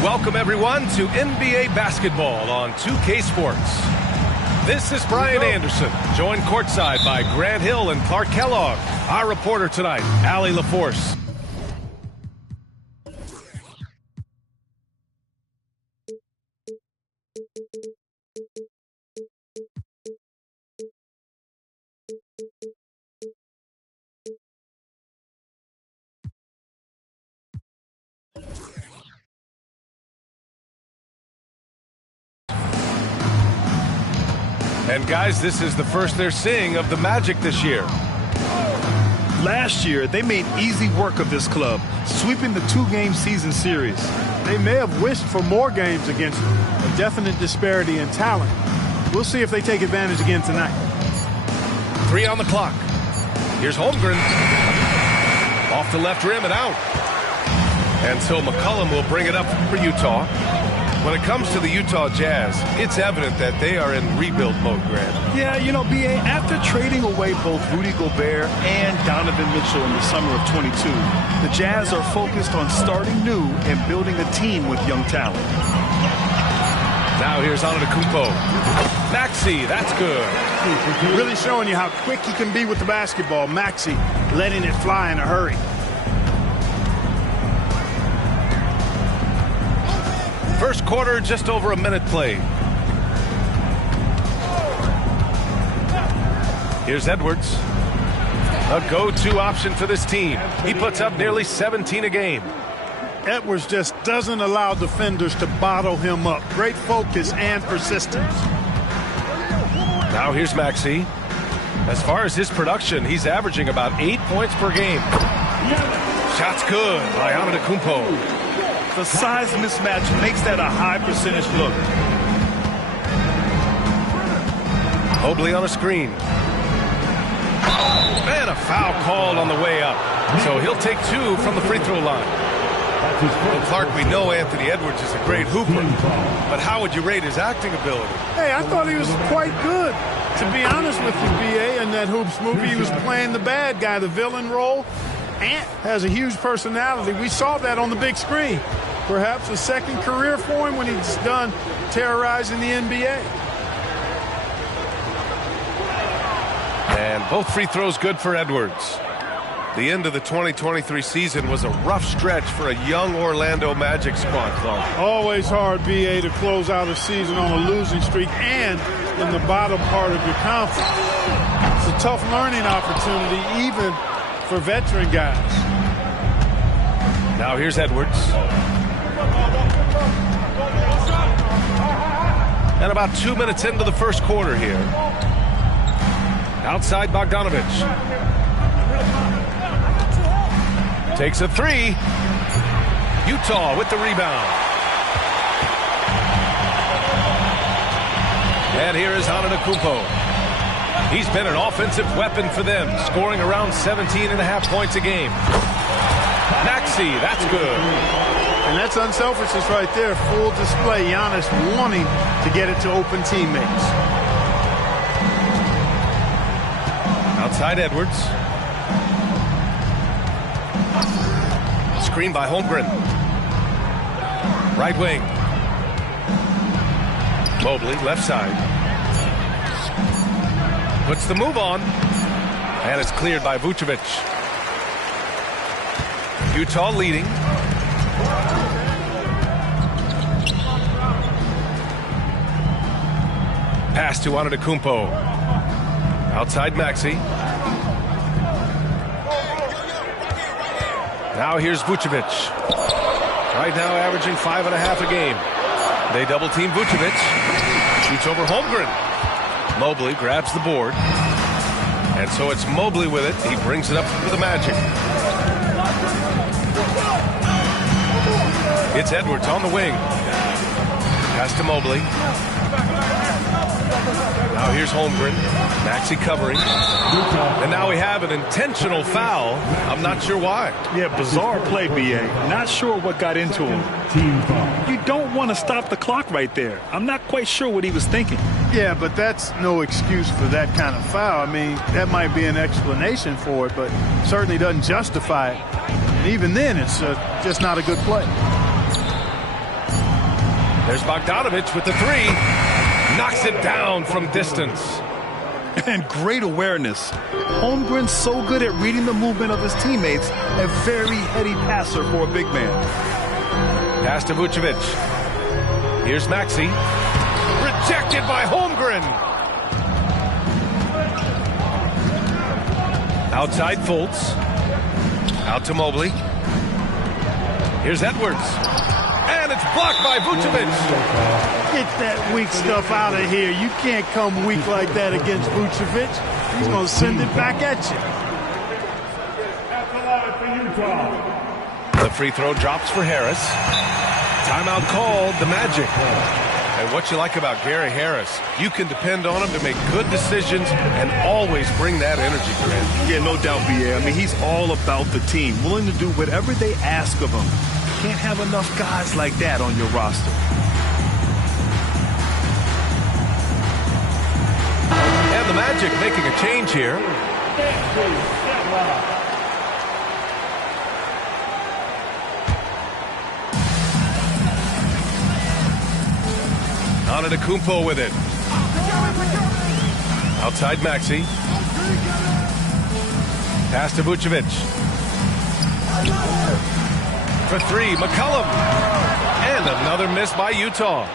Welcome, everyone, to NBA basketball on 2K Sports. This is Brian Anderson, joined courtside by Grant Hill and Clark Kellogg. Our reporter tonight, Allie LaForce. And guys, this is the first they're seeing of the Magic this year. Last year, they made easy work of this club, sweeping the two-game season series. They may have wished for more games against them, a definite disparity in talent. We'll see if they take advantage again tonight. 3 on the clock. Here's Holmgren. Off the left rim and out. And so McCollum will bring it up for Utah. When it comes to the Utah Jazz, it's evident that they are in rebuild mode, Grant. Yeah, you know, B.A., after trading away both Rudy Gobert and Donovan Mitchell in the summer of 22, the Jazz are focused on starting new and building a team with young talent. Now here's Antetokounmpo. Maxey, that's good. Really showing you how quick he can be with the basketball. Maxey letting it fly in a hurry. First quarter, just over a minute played. Here's Edwards. A go-to option for this team. He puts up nearly 17 a game. Edwards just doesn't allow defenders to bottle him up. Great focus and persistence. Now here's Maxey. As far as his production, he's averaging about 8 points per game. Shot's good by Antetokounmpo. The size mismatch makes that a high percentage look. Mobley on a screen. And a foul called on the way up. So he'll take 2 from the free throw line. Well, Clark, we know Anthony Edwards is a great hooper, but how would you rate his acting ability? Hey, I thought he was quite good. To be honest with you, B.A., in that Hoops movie, he was playing the bad guy, the villain role. Ant has a huge personality. We saw that on the big screen. Perhaps a second career for him when he's done terrorizing the NBA. And both free throws good for Edwards. The end of the 2023 season was a rough stretch for a young Orlando Magic squad, Clark. Always hard, B.A., to close out a season on a losing streak and in the bottom part of your conference. It's a tough learning opportunity, even for veteran guys. Now here's Edwards. And about 2 minutes into the first quarter here. Outside Bogdanovich. Takes a three. Utah with the rebound. And here is Antetokounmpo. He's been an offensive weapon for them, scoring around 17.5 points a game. Maxey, that's good. And that's unselfishness right there. Full display. Giannis wanting to get it to open teammates. Outside Edwards. Screen by Holmgren. Right wing. Mobley, left side. Puts the move on. And it's cleared by Vucevic. Utah leading. Pass to Antetokounmpo. Outside Maxey. Now here's Vucevic. Right now averaging 5.5 a game. They double team Vucevic. Shoots over Holmgren. Mobley grabs the board. And so it's Mobley with it. He brings it up for the Magic. It's Edwards on the wing. Pass to Mobley. Now here's Holmgren. Maxey covering. And now we have an intentional foul. I'm not sure why. Yeah, bizarre play, B.A. Not sure what got into him. You don't want to stop the clock right there. I'm not quite sure what he was thinking. Yeah, but that's no excuse for that kind of foul. I mean, that might be an explanation for it, but certainly doesn't justify it. And even then, it's just not a good play. There's Bogdanovich with the three. Knocks it down from distance. And great awareness. Holmgren's so good at reading the movement of his teammates. A very heady passer for a big man. Pass to Vucevic. Here's Maxey. Rejected by Holmgren. Outside Fultz. Out to Mobley. Here's Edwards. And it's blocked by Vucevic. Get that weak stuff out of here. You can't come weak like that against Vucevic. He's going to send it back at you. The free throw drops for Harris. Timeout called, the Magic. And what you like about Gary Harris, you can depend on him to make good decisions and always bring that energy, Grant. Yeah, no doubt, B.A. I mean, he's all about the team, willing to do whatever they ask of him. Can't have enough guys like that on your roster. And the Magic making a change here. Antetokounmpo with it. Outside Maxey. Pass to Vucevic. For three, McCollum. And another miss by Utah.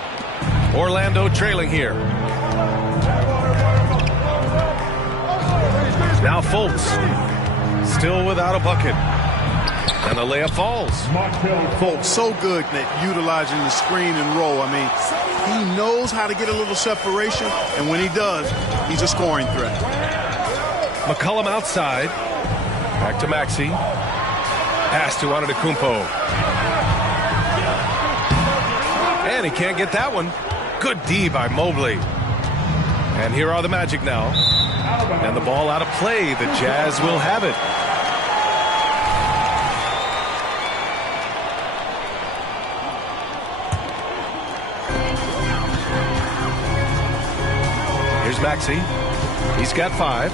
Orlando trailing here. Now Fultz. Still without a bucket. And the layup falls. Fultz so good at utilizing the screen and roll. I mean, he knows how to get a little separation, and when he does, he's a scoring threat. McCollum outside. Back to Maxey. Pass to Antetokounmpo. And he can't get that one. Good D by Mobley. And here are the Magic now. And the ball out of play. The Jazz will have it. Maxey. He's got 5.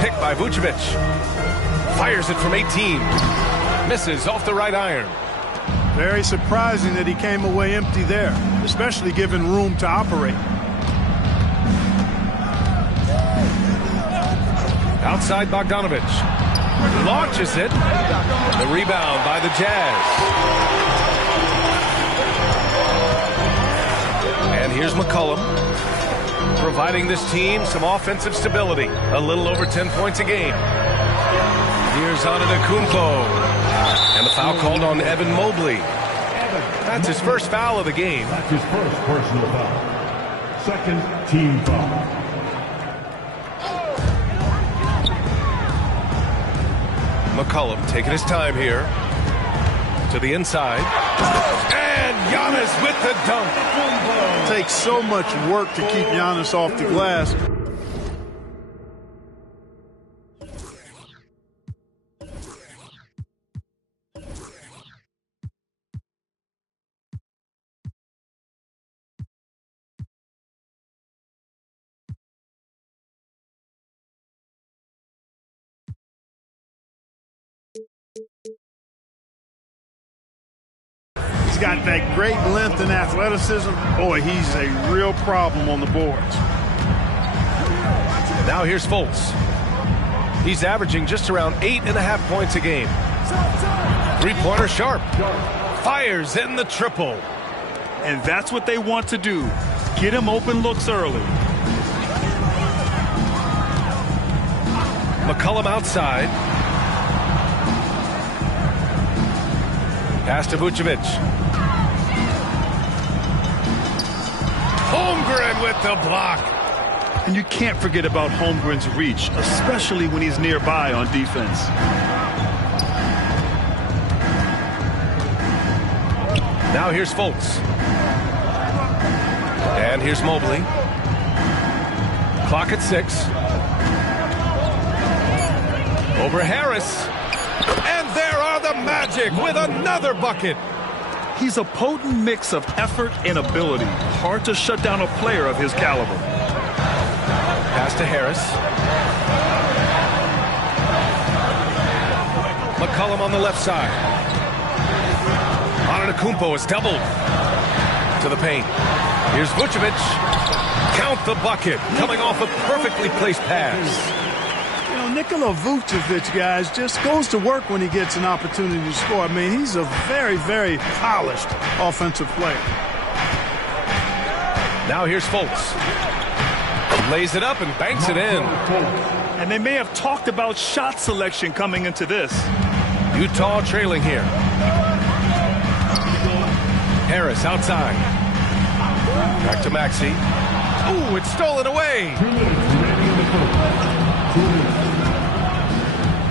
Picked by Vucevic. Fires it from 18. Misses off the right iron. Very surprising that he came away empty there, especially given room to operate. Outside Bogdanovic. Launches it. The rebound by the Jazz. And here's McCollum, providing this team some offensive stability. A little over 10 points a game. Here's Antetokounmpo. And the foul called on Evan Mobley. That's his first foul of the game. That's his first personal foul. Second team foul. McCollum taking his time here. To the inside. And Giannis with the dunk. It takes so much work to keep Giannis off the glass. He's got that great length and athleticism. Boy, he's a real problem on the boards. Now here's Fultz. He's averaging just around 8.5 points a game. Three-pointer sharp. Fires in the triple. And that's what they want to do. Get him open looks early. McCollum outside. Pass to Vucevic. Holmgren with the block. And you can't forget about Holmgren's reach, especially when he's nearby on defense. Now here's Fultz. And here's Mobley. Clock at 6. Over Harris. And there are the Magic with another bucket. He's a potent mix of effort and ability. Hard to shut down a player of his caliber. Pass to Harris. McCollum on the left side. Antetokounmpo is doubled to the paint. Here's Vucevic. Count the bucket. Coming off a perfectly placed pass. You know, Nikola Vucevic, guys, just goes to work when he gets an opportunity to score. I mean, he's a very, very polished offensive player. Now here's Fultz. Lays it up and banks it in. And they may have talked about shot selection coming into this. Utah trailing here. Harris outside. Back to Maxey. Ooh, it's stolen away.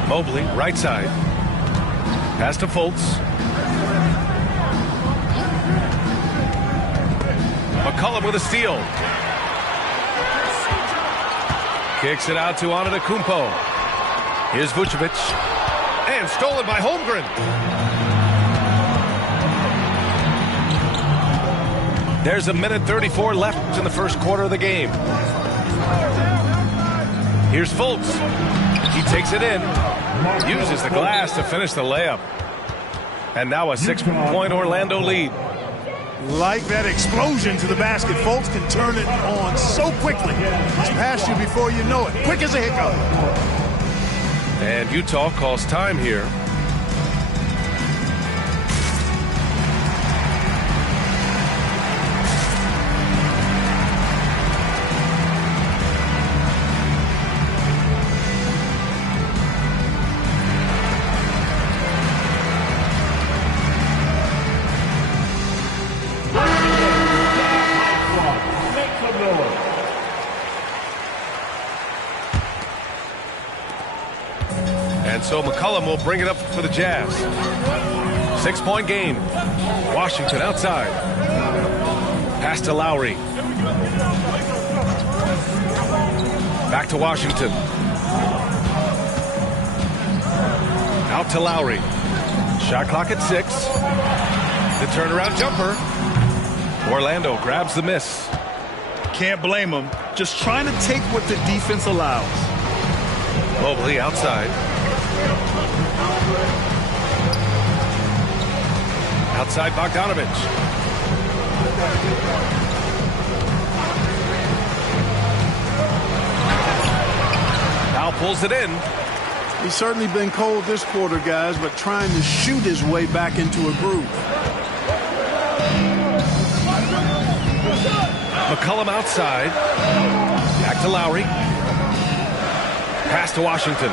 Mobley, right side. Pass to Fultz. McCollum with a steal. Kicks it out to Antetokounmpo. Here's Vucevic. And stolen by Holmgren. There's a minute 34 left in the first quarter of the game. Here's Fultz. He takes it in. Uses the glass to finish the layup. And now a 6-point Orlando lead. Like that explosion to the basket. Fultz can turn it on so quickly. It's past you before you know it. Quick as a hiccup. And Utah calls time here. And so McCollum will bring it up for the Jazz. 6-point game. Washington outside. Pass to Lowry. Back to Washington. Out to Lowry. Shot clock at 6. The turnaround jumper. Orlando grabs the miss. Can't blame him. Just trying to take what the defense allows. Mobley outside. Outside Bogdanovich. Now pulls it in. He's certainly been cold this quarter, guys, but trying to shoot his way back into a groove. McCollum outside. Back to Lowry. Pass to Washington.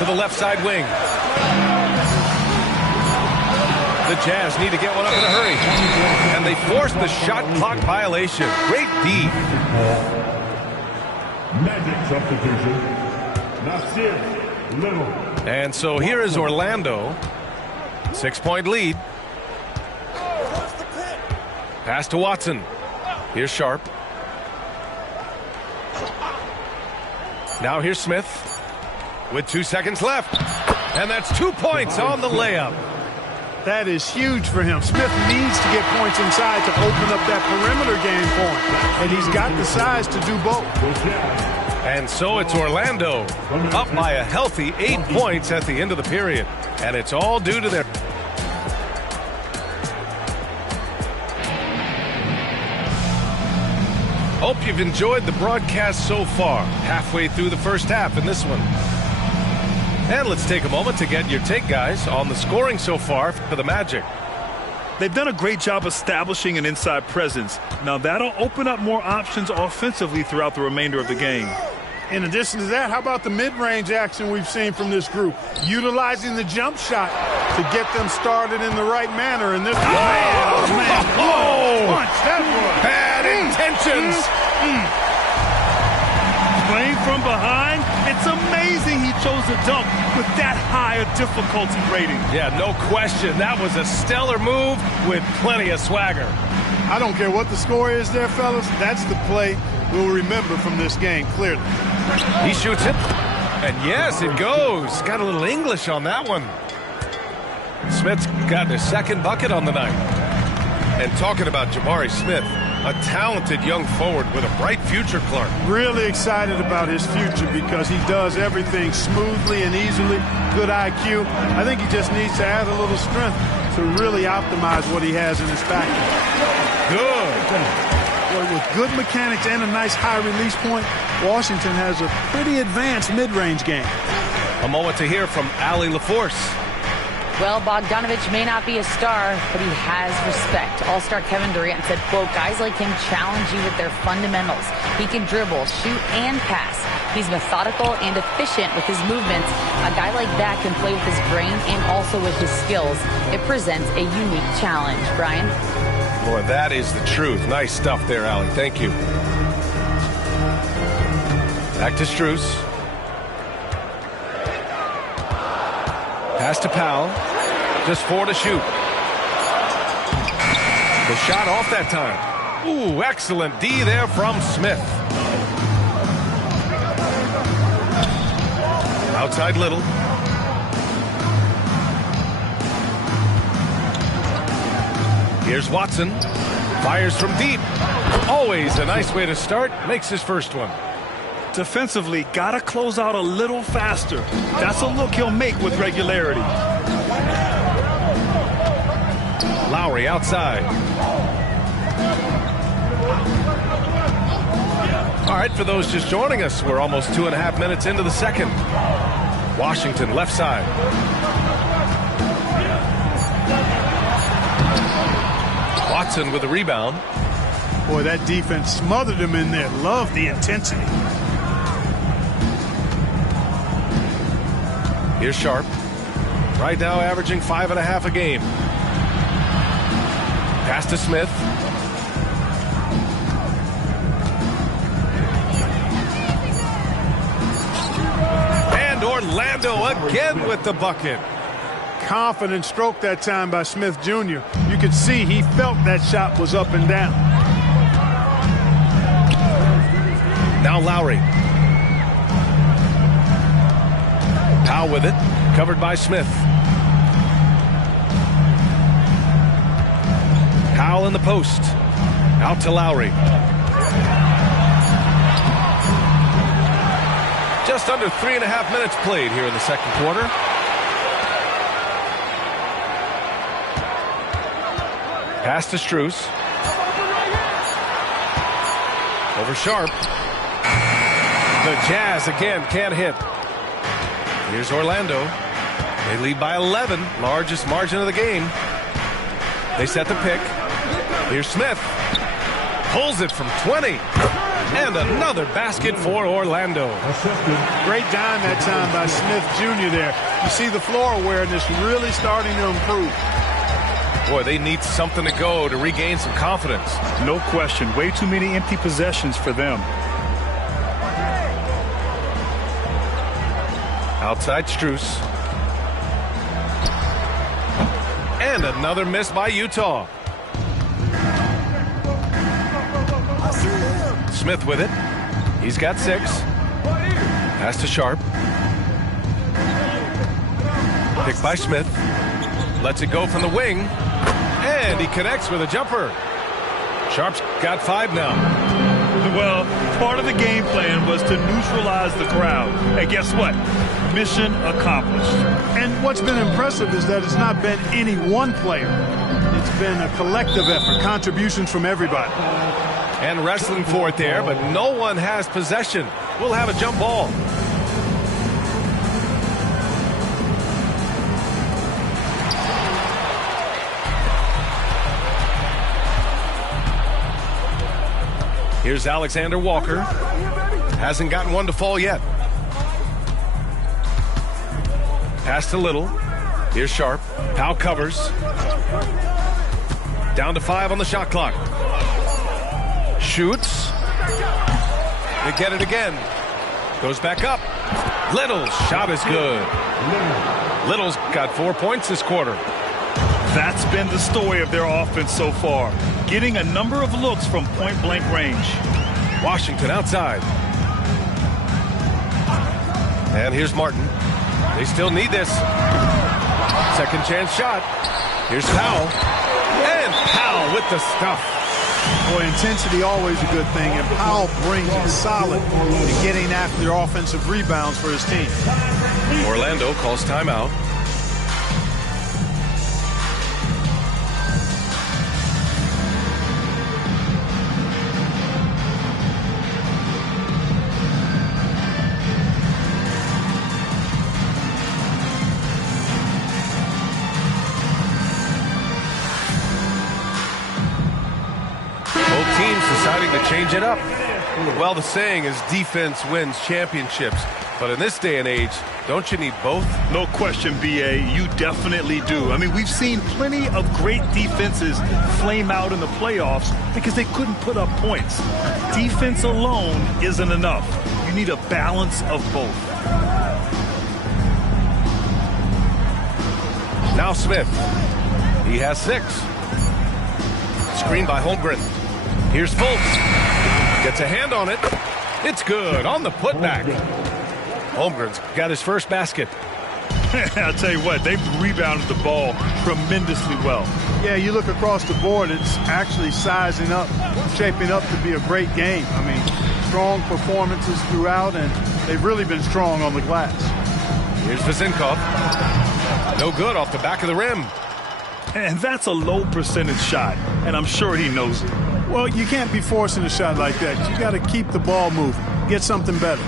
To the left side wing. The Jazz need to get one up in a hurry. And they force the shot clock violation. Great D. Magic substitution. Nasir Little. And so here is Orlando. 6-point lead. Pass to Watson. Here's Sharp. Now here's Smith with 2 seconds left. And that's 2 points on the layup. That is huge for him. Smith needs to get points inside to open up that perimeter game for him. And he's got the size to do both. And so it's Orlando up by a healthy 8 points at the end of the period. And it's all due to their... Hope you've enjoyed the broadcast so far. Halfway through the first half in this one. And let's take a moment to get your take, guys, on the scoring so far for the Magic. They've done a great job establishing an inside presence. Now that'll open up more options offensively throughout the remainder of the game. In addition to that, how about the mid-range action we've seen from this group? Utilizing the jump shot to get them started in the right manner. And this man, punch, that was. Bad intentions. Playing from behind, it's amazing he chose to dunk with that high a difficulty rating. Yeah, no question. That was a stellar move with plenty of swagger. I don't care what the score is there, fellas. That's the play we'll remember from this game, clearly. He shoots it. And yes, it goes. Got a little English on that one. Smith's got his second bucket on the night. And talking about Jabari Smith, a talented young forward with a bright future, Clark. Really excited about his future because he does everything smoothly and easily. Good IQ. I think he just needs to add a little strength to really optimize what he has in his package. Good. Well, with good mechanics and a nice high release point, Washington has a pretty advanced mid-range game. A moment to hear from Allie LaForce. Well, Bogdanovich may not be a star, but he has respect. All-star Kevin Durant said, quote, guys like him challenge you with their fundamentals. He can dribble, shoot, and pass. He's methodical and efficient with his movements. A guy like that can play with his brain and also with his skills. It presents a unique challenge. Brian? Boy, that is the truth. Nice stuff there, Allie. Thank you. Back to Strus. Pass to Powell. Just 4 to shoot. The shot off that time. Ooh, excellent D there from Smith. Outside Little. Here's Watson. Fires from deep. Always a nice way to start. Makes his first one. Defensively, gotta close out a little faster. That's a look he'll make with regularity. Lowry outside. All right, for those just joining us, we're almost 2.5 minutes into the second. Washington left side. Watson with the rebound. Boy, that defense smothered him in there. Love the intensity. Here's Sharp. Right now averaging 5.5 a game. Pass to Smith. And Orlando again with the bucket. Confident stroke that time by Smith Jr. You could see he felt that shot was up and down. Now Lowry. Powell with it. Covered by Smith. Powell in the post. Out to Lowry. Just under 3.5 minutes played here in the second quarter. Pass to Strus. Over Sharp. The Jazz again can't hit. Here's Orlando. They lead by 11, largest margin of the game. They set the pick. Here's Smith. Pulls it from 20. And another basket for Orlando. Great dime that time by Smith Jr. there. You see the floor awareness really starting to improve. Boy, they need something to go to regain some confidence. No question. Way too many empty possessions for them. Outside Strus. And another miss by Utah. Smith with it. He's got 6. Pass to Sharp. Picked by Smith. Lets it go from the wing. And he connects with a jumper. Sharp's got 5 now. Well, part of the game plan was to neutralize the crowd. And guess what? Mission accomplished. And what's been impressive is that it's not been any one player. It's been a collective effort, contributions from everybody. And wrestling for it there, but no one has possession. We'll have a jump ball. Here's Alexander Walker. Hasn't gotten one to fall yet. Pass to Little. Here's Sharp. Powell covers. Down to 5 on the shot clock. Shoots. They get it again. Goes back up. Little's shot is good. Little's got 4 points this quarter. That's been the story of their offense so far. Getting a number of looks from point-blank range. Washington outside. And here's Martin. They still need this. Second chance shot. Here's Powell. And Powell with the stuff. Boy, intensity always a good thing, and Powell brings it solid in getting after the offensive rebounds for his team. Orlando calls timeout. Deciding to change it up. Well, the saying is defense wins championships. But in this day and age, don't you need both? No question, B.A. You definitely do. I mean, we've seen plenty of great defenses flame out in the playoffs because they couldn't put up points. Defense alone isn't enough. You need a balance of both. Now Smith. He has 6. Screen by Holmgren. Here's Fultz. Gets a hand on it. It's good on the putback. Holmgren's got his first basket. I'll tell you what, they've rebounded the ball tremendously well. Yeah, you look across the board, it's actually sizing up, shaping up to be a great game. I mean, strong performances throughout, and they've really been strong on the glass. Here's Vezenkov. No good off the back of the rim. And that's a low percentage shot, and I'm sure he knows it. Well, you can't be forcing a shot like that. You got to keep the ball moving. Get something better.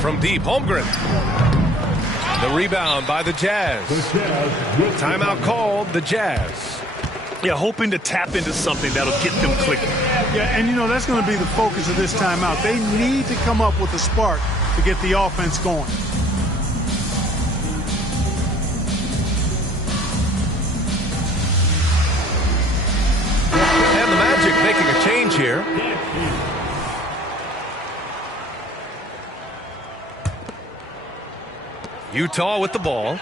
From deep, Holmgren. The rebound by the Jazz. Timeout called, the Jazz. Yeah, hoping to tap into something that'll get them clicking. Yeah, and you know, that's going to be the focus of this timeout. They need to come up with a spark to get the offense going. Making a change here. Utah with the ball,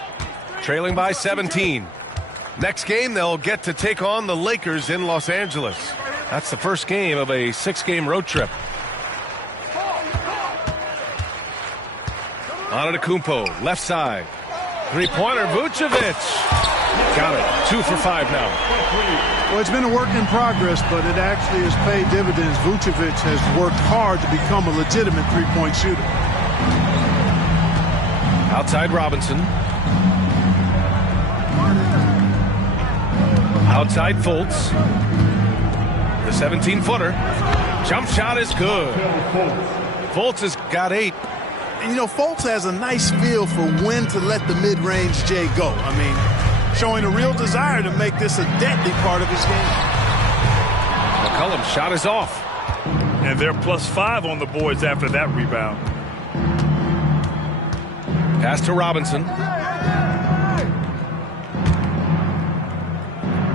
trailing by 17. Next game, they'll get to take on the Lakers in Los Angeles. That's the first game of a 6-game road trip. Antetokounmpo, left side. Three-pointer, Vucevic. Got it. 2 for 5 now. Well, it's been a work in progress, but it actually has paid dividends. Vucevic has worked hard to become a legitimate three-point shooter. Outside Robinson. Outside Fultz. The 17-footer. Jump shot is good. Fultz has got 8. And, you know, Fultz has a nice feel for when to let the mid-range J go. I mean, showing a real desire to make this a deadly part of his game. McCollum's shot is off. And they're +5 on the boards after that rebound. Pass to Robinson.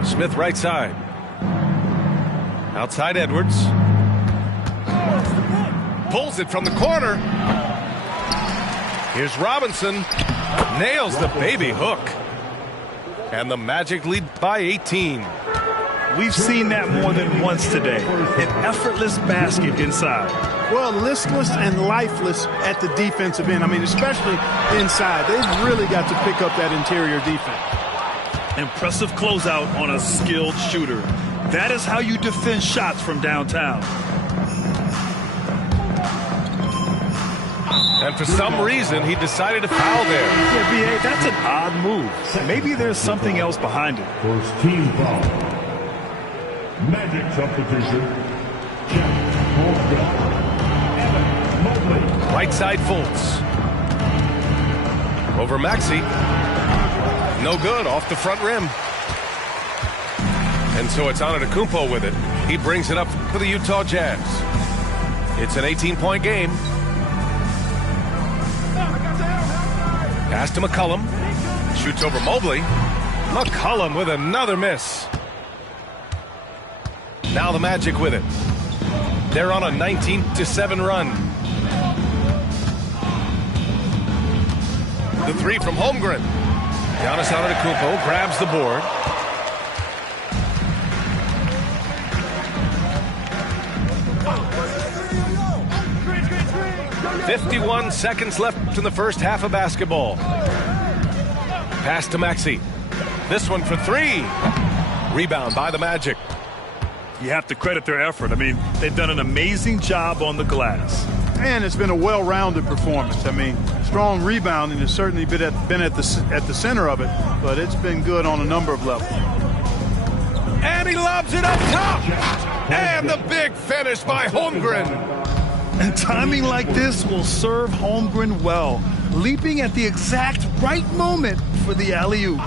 Smith right side. Outside Edwards. Pulls it from the corner. Here's Robinson. Nails the baby hook. And the Magic lead by 18. We've seen that more than once today. An effortless basket inside. Well, listless and lifeless at the defensive end. I mean, especially inside. They've really got to pick up that interior defense. Impressive closeout on a skilled shooter. That is how you defend shots from downtown. And for some reason, he decided to foul there. Yeah, B.A., that's an odd move. Maybe there's something else behind it. First team foul. Magic substitution. Right side Fultz. Over Maxey. No good, off the front rim. And so it's Antetokounmpo with it. He brings it up for the Utah Jazz. It's an 18-point game. Pass to McCollum. Shoots over Mobley. McCollum with another miss. Now the Magic with it. They're on a 19-7 run. The three from Holmgren. Giannis Antetokounmpo grabs the board. "51 seconds left in the first half of basketball." Pass to Maxey. This one for 3. Rebound by the Magic. You have to credit their effort. I mean, they've done an amazing job on the glass. And it's been a well-rounded performance. I mean, strong rebounding has certainly been at the center of it, but it's been good on a number of levels. And he lobs it up top. And the big finish by Holmgren. And timing like this will serve Holmgren well, leaping at the exact right moment for the alley-oop.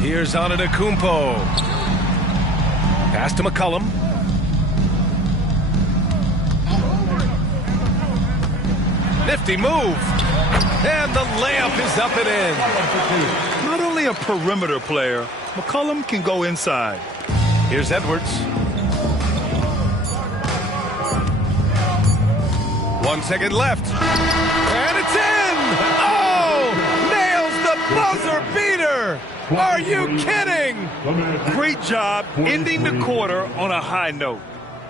Here's Antetokounmpo. Pass to McCollum. Nifty move. And the layup is up and in. Not only a perimeter player, McCollum can go inside. Here's Edwards. 1 second left. And it's in! Oh! Nails the buzzer beater! Are you kidding? Great job ending the quarter on a high note.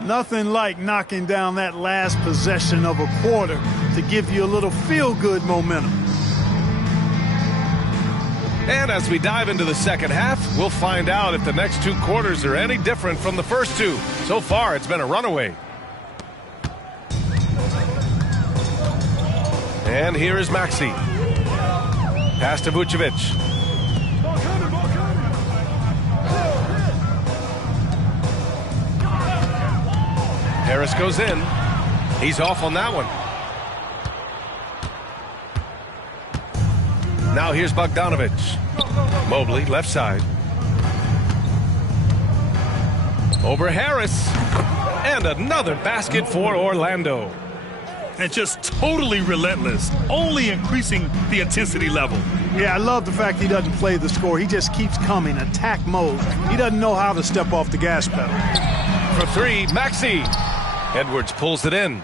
Nothing like knocking down that last possession of a quarter to give you a little feel-good momentum. And as we dive into the second half, we'll find out if the next 2 quarters are any different from the first 2. So far, it's been a runaway. And here is Maxey. Pass to Vucevic. Harris goes in. He's off on that one. Now here's Bogdanovic. Mobley, left side. Over Harris. And another basket for Orlando. And just totally relentless, only increasing the intensity level. Yeah, I love the fact he doesn't play the score. He just keeps coming, attack mode. He doesn't know how to step off the gas pedal. For 3, Maxey. Edwards pulls it in.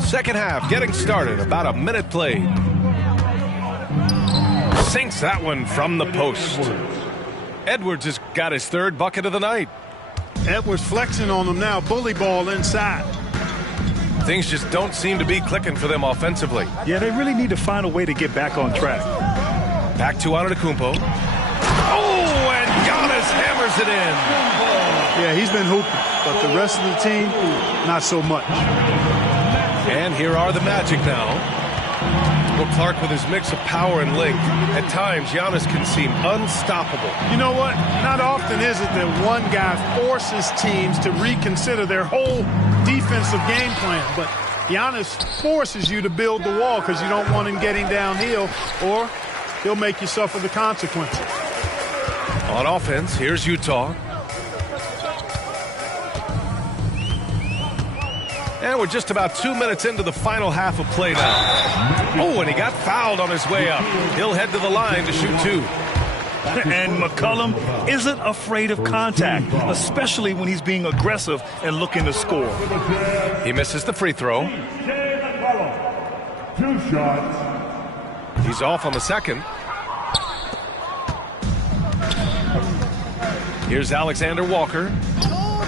Second half getting started. About a minute played. Sinks that one from the post. Edwards has got his 3rd bucket of the night. Edwards flexing on them now. Bully ball inside. Things just don't seem to be clicking for them offensively. Yeah, they really need to find a way to get back on track. Back to Antetokounmpo. Oh, and Giannis hammers it in. Yeah, he's been hooping, but the rest of the team, not so much. And here are the Magic now. Will Clark with his mix of power and length. At times, Giannis can seem unstoppable. You know what? Not often is it that one guy forces teams to reconsider their whole defensive game plan, but Giannis forces you to build the wall because you don't want him getting downhill, or he'll make you suffer the consequences. On offense, here's Utah. And we're just about 2 minutes into the final half of play now. Oh, and he got fouled on his way up. He'll head to the line to shoot two. And McCollum isn't afraid of contact, especially when he's being aggressive and looking to score. He misses the free throw. 2 shots. He's off on the second. Here's Alexander Walker.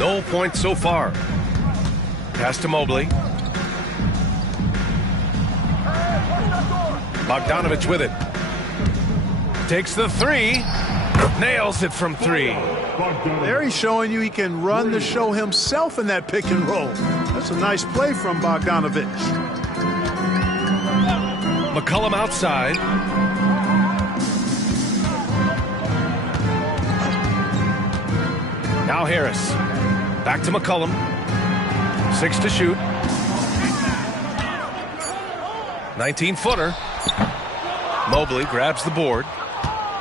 No points so far. Pass to Mobley. Bogdanovich with it. Takes the three. Nails it from three. There he's showing you he can run the show himself in that pick and roll. That's a nice play from Bogdanovich. McCollum outside. Now Harris. Back to McCollum. 6 to shoot. 19-footer. Mobley grabs the board.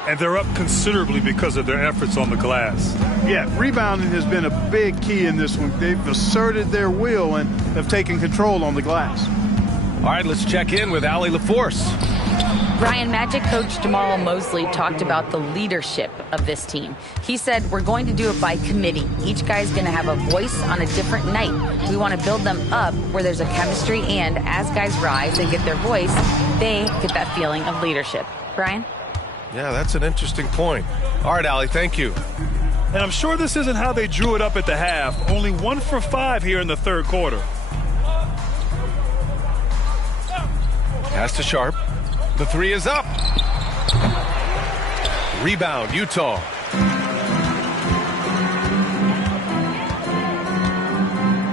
And they're up considerably because of their efforts on the glass. Yeah, rebounding has been a big key in this one. They've asserted their will and have taken control on the glass. All right, let's check in with Allie LaForce. Brian, Magic coach Jamal Mosley talked about the leadership of this team. He said, we're going to do it by committee. Each guy's going to have a voice on a different night. We want to build them up where there's a chemistry, and as guys rise and get their voice, they get that feeling of leadership. Brian? Yeah, that's an interesting point. All right, Allie, thank you. And I'm sure this isn't how they drew it up at the half. Only 1 for 5 here in the third quarter. Pass to Sharp. The three is up. Rebound, Utah.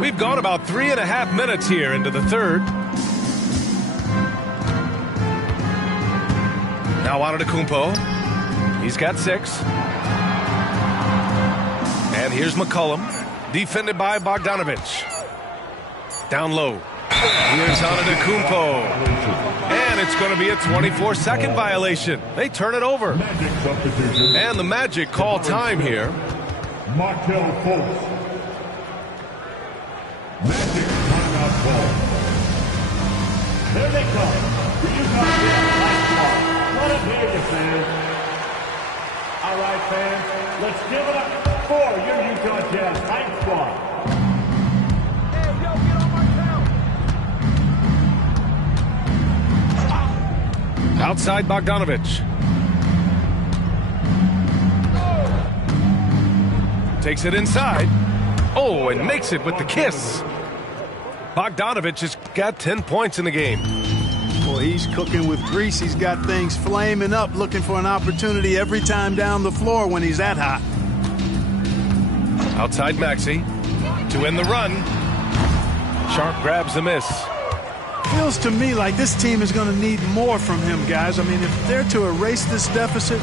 We've gone about 3.5 minutes here into the third. Now Antetokounmpo. He's got 6. And here's McCollum. Defended by Bogdanovich. Down low. Here's Antetokounmpo. And it's going to be a 24-second violation. They turn it over. And the Magic call time here. Markelle Fultz. Magic timeout ball. Here they come. The Utah Jazz Light Squad. Let it hear you, fans. All right, fans. Let's give it up for your Utah Jazz Light Squad. Outside Bogdanovich. Takes it inside. Oh, and makes it with the kiss. Bogdanovich has got 10 points in the game. Boy, he's cooking with grease. He's got things flaming up, looking for an opportunity every time down the floor when he's that hot. Outside Maxey to end the run. Sharp grabs the miss. Feels to me like this team is going to need more from him, guys. I mean, if they're to erase this deficit,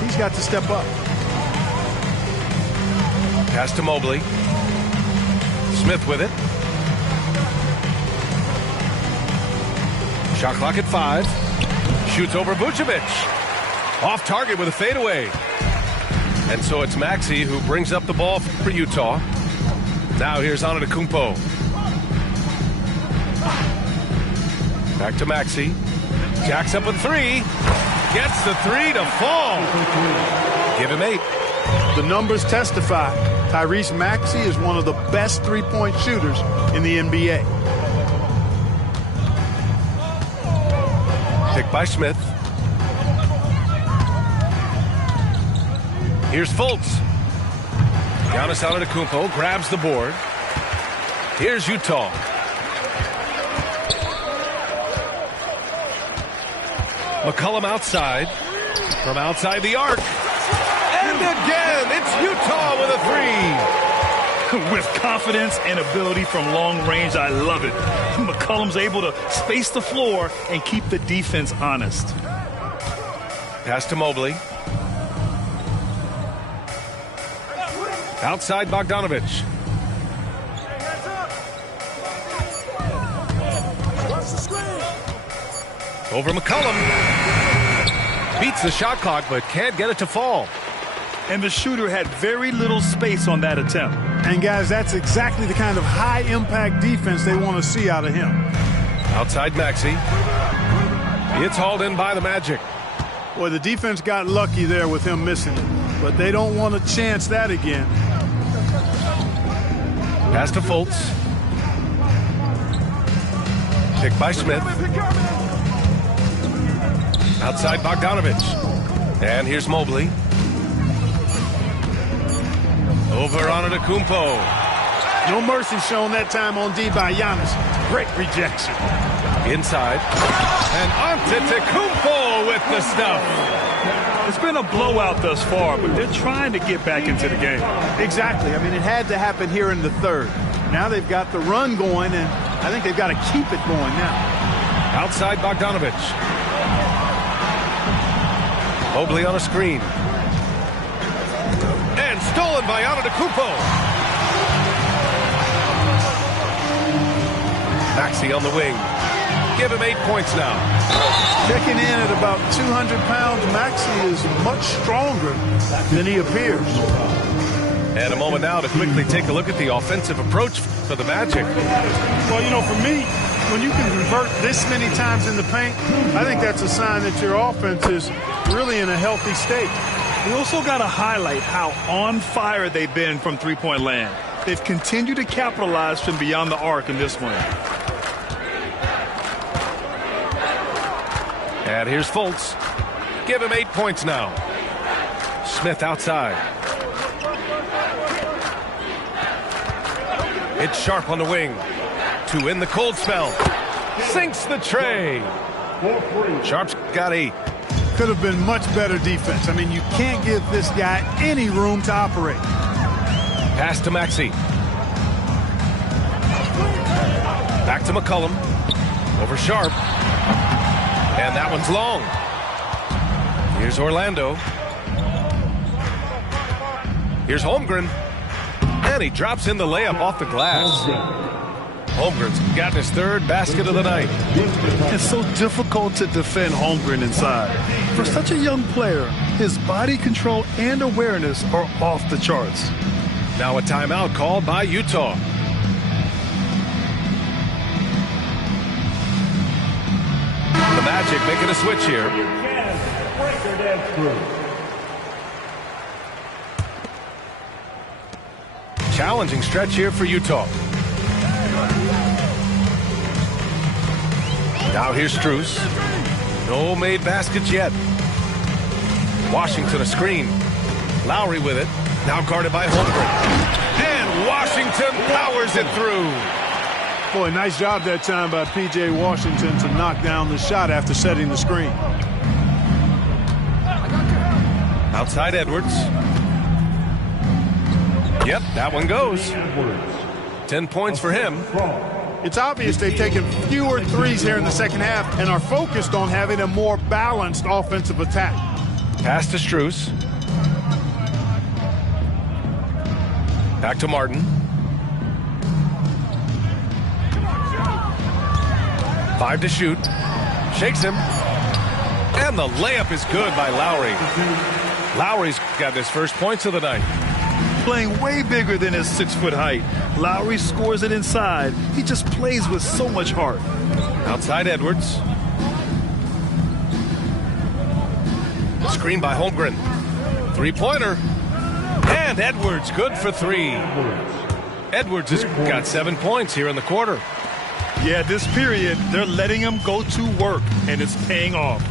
he's got to step up. Pass to Mobley. Smith with it. Shot clock at 5. Shoots over Vucevic. Off target with a fadeaway. And so it's Maxey who brings up the ball for Utah. Now here's Antetokounmpo. Back to Maxey. Jacks up a 3. Gets the 3 to fall. Give him 8. The numbers testify. Tyrese Maxey is one of the best three-point shooters in the NBA. Picked by Smith. Here's Fultz. Giannis Antetokounmpo grabs the board. Here's Utah. McCollum outside. From outside the arc. And again, it's Utah with a three. With confidence and ability from long range, I love it. McCollum's able to space the floor and keep the defense honest. Pass to Mobley. Outside Bogdanovich. Over McCollum. Beats the shot clock, but can't get it to fall. And the shooter had very little space on that attempt. And, guys, that's exactly the kind of high-impact defense they want to see out of him. Outside Maxey. It's hauled in by the Magic. Boy, the defense got lucky there with him missing it. But they don't want to chance that again. Pass to Fultz. Picked by Smith. Outside Bogdanovich. And here's Mobley. Over Antetokounmpo. No mercy shown that time on D by Giannis. Great rejection. Inside. And Antetokounmpo with the stuff. It's been a blowout thus far, but they're trying to get back into the game. Exactly. I mean, it had to happen here in the third. Now they've got the run going, and I think they've got to keep it going now. Outside Bogdanovich. Mobley on a screen. And stolen by Antetokounmpo. Maxey on the wing. Give him 8 points now. Checking in at about 200 pounds, Maxey is much stronger than he appears. And a moment now to quickly take a look at the offensive approach for the Magic. Well, you know, for me, when you can convert this many times in the paint, I think that's a sign that your offense is really in a healthy state. We also got to highlight how on fire they've been from three-point land. They've continued to capitalize from beyond the arc in this one. And here's Fultz. Give him 8 points now. Smith outside. It's Sharp on the wing. Two in the cold spell. Sinks the tray. Sharp's got 8. Could have been much better defense. I mean, you can't give this guy any room to operate. Pass to Maxey. Back to McCollum. Over Sharp. And that one's long. Here's Orlando. Here's Holmgren. And he drops in the layup off the glass. Holmgren's got his third basket of the night. It's so difficult to defend Holmgren inside. For such a young player, his body control and awareness are off the charts. Now a timeout called by Utah. The Magic making a switch here. Challenging stretch here for Utah. Now here's Strus. No made baskets yet. Washington a screen. Lowry with it. Now guarded by Holmgren. And Washington powers it through. Boy, nice job that time by P.J. Washington to knock down the shot after setting the screen. Outside Edwards. Yep, that one goes. 10 points for him. It's obvious they've taken fewer threes here in the second half and are focused on having a more balanced offensive attack. Pass to Strus. Back to Martin. 5 to shoot. Shakes him. And the layup is good by Lowry. Lowry's got his first points of the night. Playing way bigger than his 6-foot height. Lowry scores it inside. He just plays with so much heart. Outside Edwards. Screen by Holmgren. Three-pointer. And Edwards good for 3. Edwards has got 7 points here in the quarter. Yeah, this period, they're letting him go to work, and it's paying off.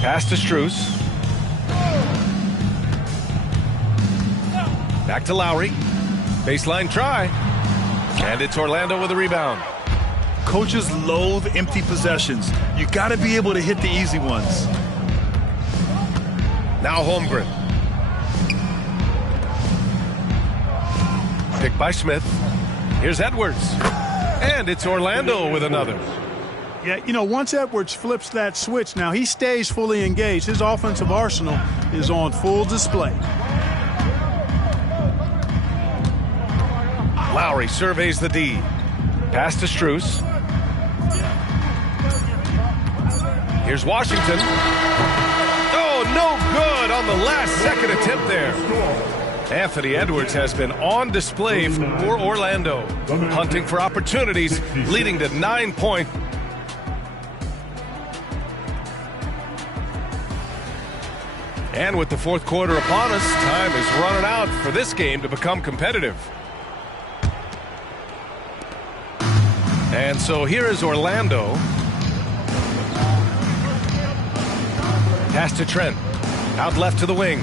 Pass to Strus. Back to Lowry. Baseline try. And it's Orlando with a rebound. Coaches loathe empty possessions. You got to be able to hit the easy ones. Now Holmgren. Picked by Smith. Here's Edwards. And it's Orlando with another. Yeah, you know, once Edwards flips that switch, now he stays fully engaged. His offensive arsenal is on full display. Lowry surveys the D. Pass to Strus. Here's Washington. Oh, no good on the last second attempt there. Anthony Edwards has been on display for Orlando, hunting for opportunities, leading to 9 points. And with the fourth quarter upon us, time is running out for this game to become competitive. And so here is Orlando. Pass to Trent. Out left to the wing.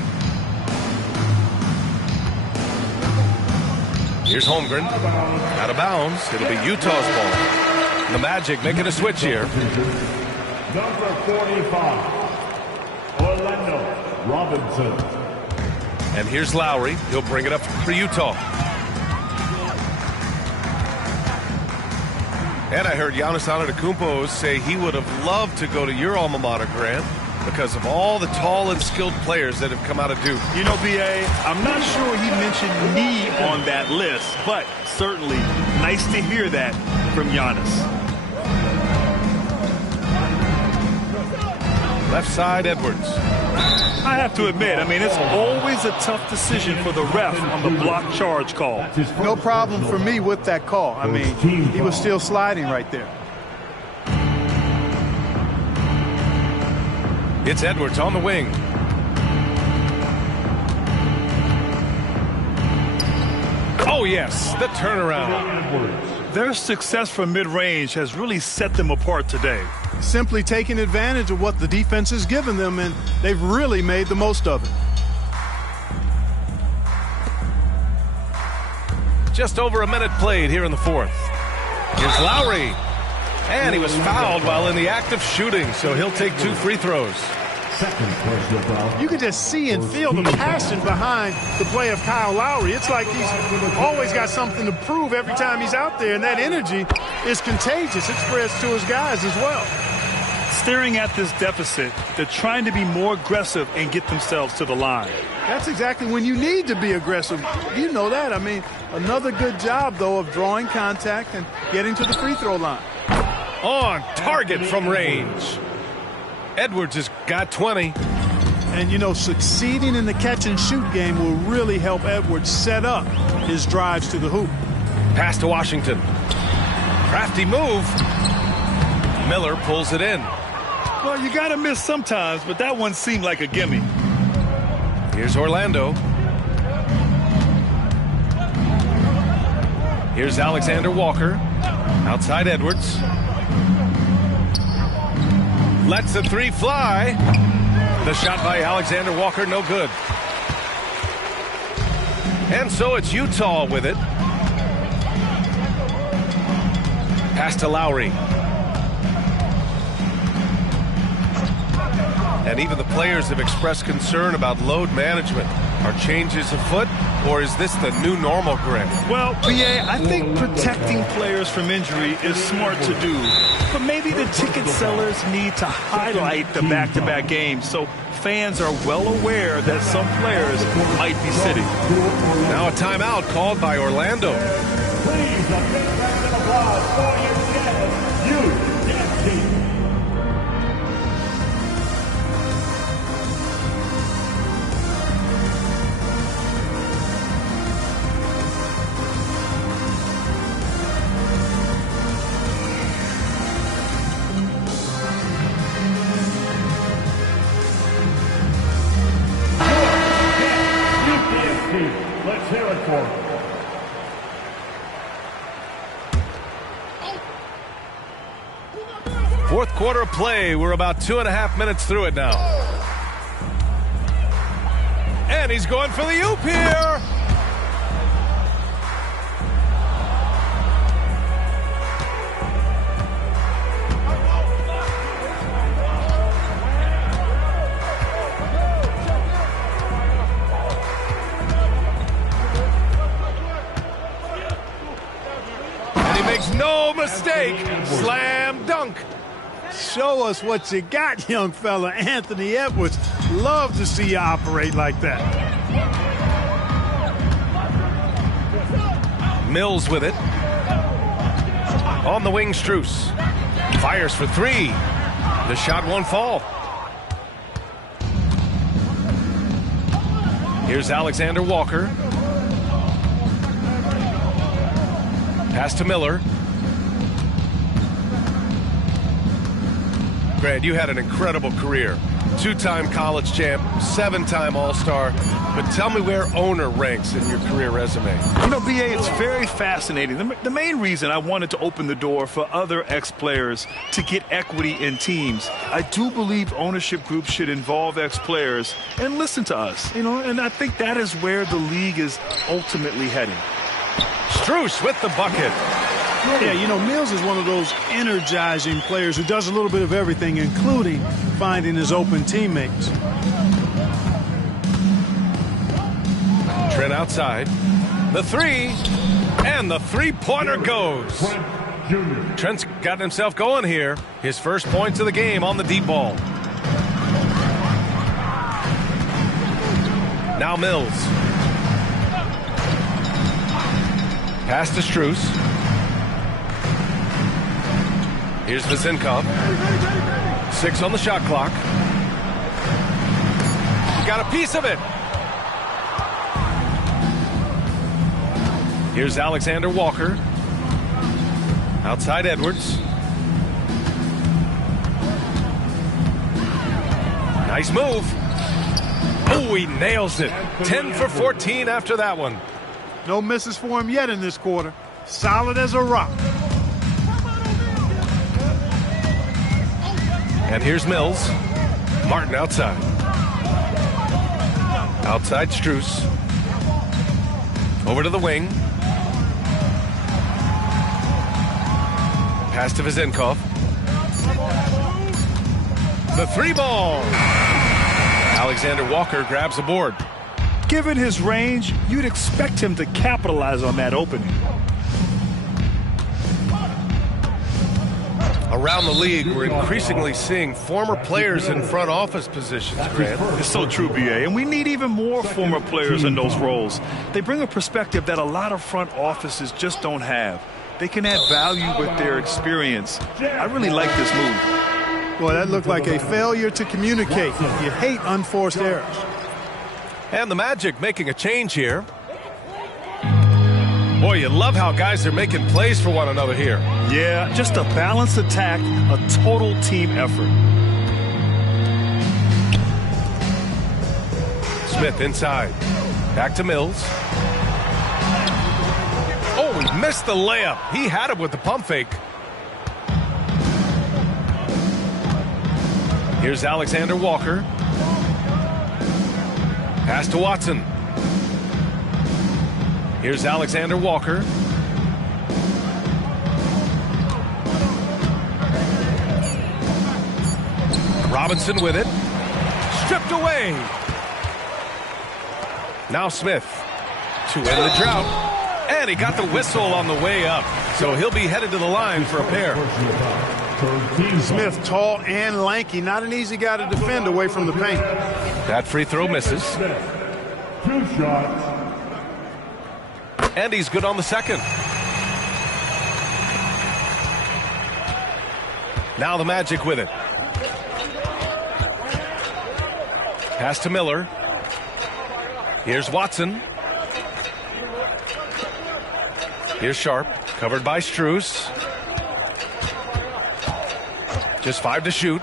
Here's Holmgren. Out of bounds. It'll be Utah's ball. The Magic making a switch here. Number 45, Orlando Robinson. And here's Lowry. He'll bring it up for Utah. And I heard Giannis Antetokounmpo say he would have loved to go to your alma mater, Grant, because of all the tall and skilled players that have come out of Duke. You know, B.A., I'm not sure he mentioned me on that list, but certainly nice to hear that from Giannis. Left side, Edwards. I have to admit, I mean, it's always a tough decision for the ref on the block charge call. No problem for me with that call. I mean, he was still sliding right there. It's Edwards on the wing. Oh, yes, the turnaround. Their success from mid-range has really set them apart today. Simply taking advantage of what the defense has given them, and they've really made the most of it. Just over a minute played here in the fourth. Here's Lowry. And he was fouled while in the act of shooting, so he'll take 2 free throws. You can just see and feel the passion behind the play of Kyle Lowry. It's like he's always got something to prove every time he's out there, and that energy is contagious. It spreads to his guys as well. Staring at this deficit, they're trying to be more aggressive and get themselves to the line. That's exactly when you need to be aggressive. You know that. I mean, another good job, though, of drawing contact and getting to the free throw line. On target from range. Edwards has got 20. And, you know, succeeding in the catch-and-shoot game will really help Edwards set up his drives to the hoop. Pass to Washington. Crafty move. Miller pulls it in. Well, you got to miss sometimes, but that one seemed like a gimme. Here's Orlando. Here's Alexander Walker. Outside Edwards. Lets the 3 fly. The shot by Alexander Walker, no good. And so it's Utah with it. Pass to Lowry. And even the players have expressed concern about load management. Are changes afoot, or is this the new normal, Greg? Well, B.A., I think protecting players from injury is smart to do. But maybe the ticket sellers need to highlight the back-to-back games so fans are well aware that some players might be sitting. Now a timeout called by Orlando. Please, a big round of applause for your USC. Let's hear it for him. Fourth quarter play. We're about 2.5 minutes through it now. And he's going for the oop here. makes no mistake. Slam dunk. Show us what you got, young fella. Anthony Edwards. Love to see you operate like that. Mills with it. On the wing, Strus. Fires for three. The shot won't fall. Here's Alexander Walker. Pass to Miller. Grant, you had an incredible career. Two-time college champ, 7-time All-Star. But tell me where owner ranks in your career resume. You know, B.A., it's very fascinating. The main reason I wanted to open the door for other ex-players to get equity in teams, I do believe ownership groups should involve ex-players and listen to us. You know, and I think that is where the league is ultimately heading. Strus with the bucket. Yeah, you know, Mills is one of those energizing players who does a little bit of everything, including finding his open teammates. Trent outside. The three. And the three-pointer goes. Trent's gotten himself going here. His first points of the game on the deep ball. Now Mills. Pass to Strus. Here's Vezenkov. 6 on the shot clock. He got a piece of it. Here's Alexander Walker. Outside Edwards. Nice move. Oh, he nails it. 10 for 14 after that one. No misses for him yet in this quarter. Solid as a rock. And here's Mills. Martin outside. Outside Strus. Over to the wing. Pass to Vezenkov. The three ball. Alexander Walker grabs the board. Given his range, you'd expect him to capitalize on that opening. Around the league, we're increasingly seeing former players in front office positions, Grant. It's so true, B.A., and we need even more former players in those roles. They bring a perspective that a lot of front offices just don't have. They can add value with their experience. I really like this move. Boy, that looked like a failure to communicate. You hate unforced errors. And the Magic making a change here. Boy, you love how guys are making plays for one another here. Yeah, just a balanced attack, a total team effort. Smith inside. Back to Mills. Oh, he missed the layup. He had it with the pump fake. Here's Alexander Walker. Pass to Watson. Here's Alexander Walker. Robinson with it. Stripped away. Now Smith to end the drought. And he got the whistle on the way up. So he'll be headed to the line for a pair. Smith, tall and lanky. Not an easy guy to defend away from the paint. That free throw misses. 2 shots. And he's good on the second. Now the Magic with it. Pass to Miller. Here's Watson. Here's Sharp, covered by Strus. Just 5 to shoot.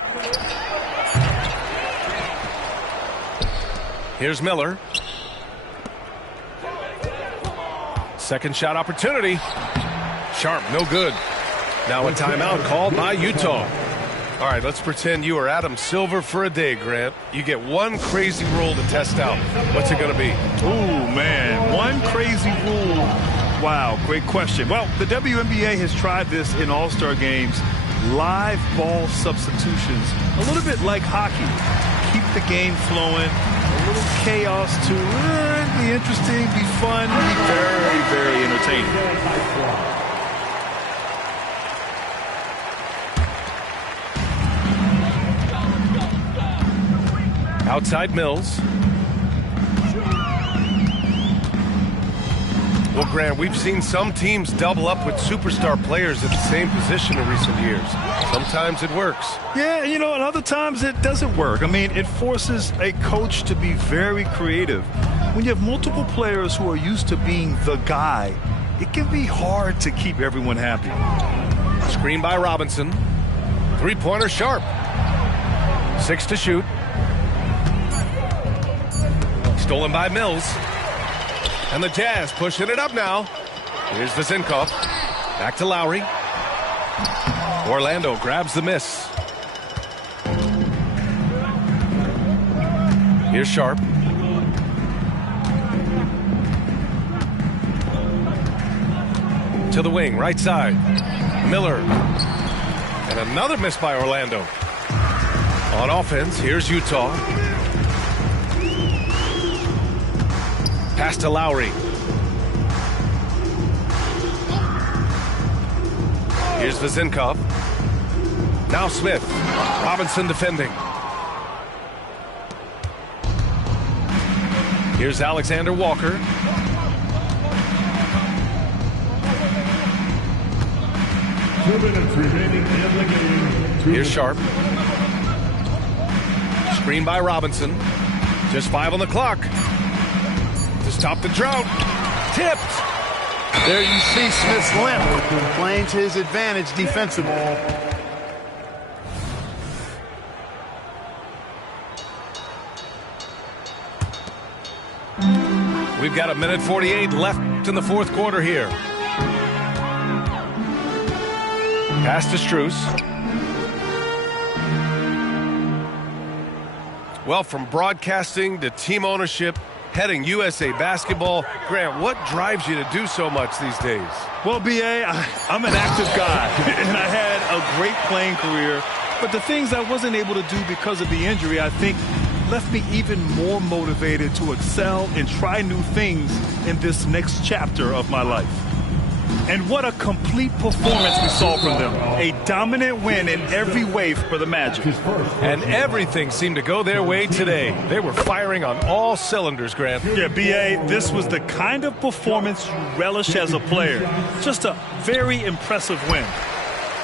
Here's Miller. Second shot opportunity. Sharp, no good. Now a timeout called by Utah. All right, let's pretend you are Adam Silver for a day, Grant. You get one crazy rule to test out. What's it going to be? Ooh, man, one crazy rule. Wow, great question. Well, the WNBA has tried this in All-Star games. Live ball substitutions. A little bit like hockey. Keep the game flowing. A little chaos to be interesting, be fun, be very, very entertaining. Outside Mills. Well, Grant, we've seen some teams double up with superstar players at the same position in recent years. Sometimes it works. Yeah, and other times it doesn't work. I mean, it forces a coach to be very creative. When you have multiple players who are used to being the guy, it can be hard to keep everyone happy. Screen by Robinson. Three-pointer Sharp. 6 to shoot. Stolen by Mills. And the Jazz pushing it up now. Here's Vezenkov. Back to Lowry. Orlando grabs the miss. Here's Sharp. To the wing, right side. Miller. And another miss by Orlando. On offense, here's Utah. Pass to Lowry. Here's Vezenkov. Now Smith. Robinson defending. Here's Alexander Walker. Here's Sharp. Screen by Robinson. Just 5 on the clock. To stop the drought. Tipped. There you see Smith's limp playing to his advantage defensively. We've got 1:48 left in the fourth quarter here. Pass to Strus. Well, from broadcasting to team ownership, heading USA Basketball, Grant, what drives you to do so much these days? Well, B.A., I'm an active guy, and I had a great playing career. But the things I wasn't able to do because of the injury, I think, left me even more motivated to excel and try new things in this next chapter of my life. And what a complete performance we saw from them. A dominant win in every way for the Magic. And everything seemed to go their way today. They were firing on all cylinders, Grant. Yeah, B.A., this was the kind of performance you relish as a player. Just a very impressive win.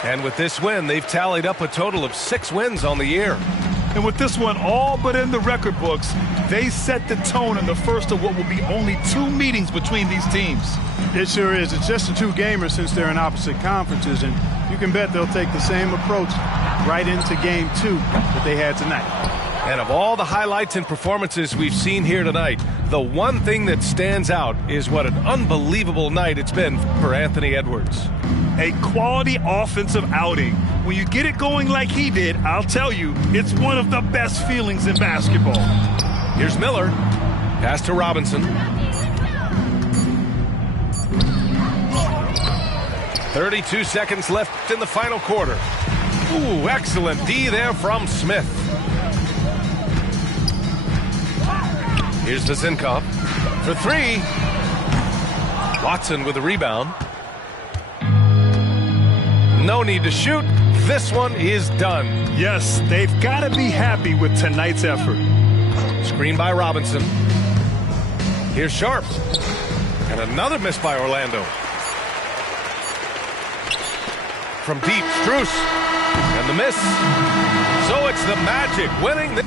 And with this win, they've tallied up a total of 6 wins on the year. And with this one all but in the record books, they set the tone in the first of what will be only 2 meetings between these teams. It sure is. It's just a 2-gamer since they're in opposite conferences, and you can bet they'll take the same approach right into game 2 that they had tonight. And of all the highlights and performances we've seen here tonight, the one thing that stands out is what an unbelievable night it's been for Anthony Edwards. A quality offensive outing. When you get it going like he did, I'll tell you, it's one of the best feelings in basketball. Here's Miller. Pass to Robinson. 32 seconds left in the final quarter. Ooh, excellent D there from Smith. Here's Vezenkov for 3. Watson with a rebound. No need to shoot. This one is done. Yes, they've got to be happy with tonight's effort. Screen by Robinson. Here's Sharp. And another miss by Orlando. From deep, Strus. And the miss. So it's the Magic winning.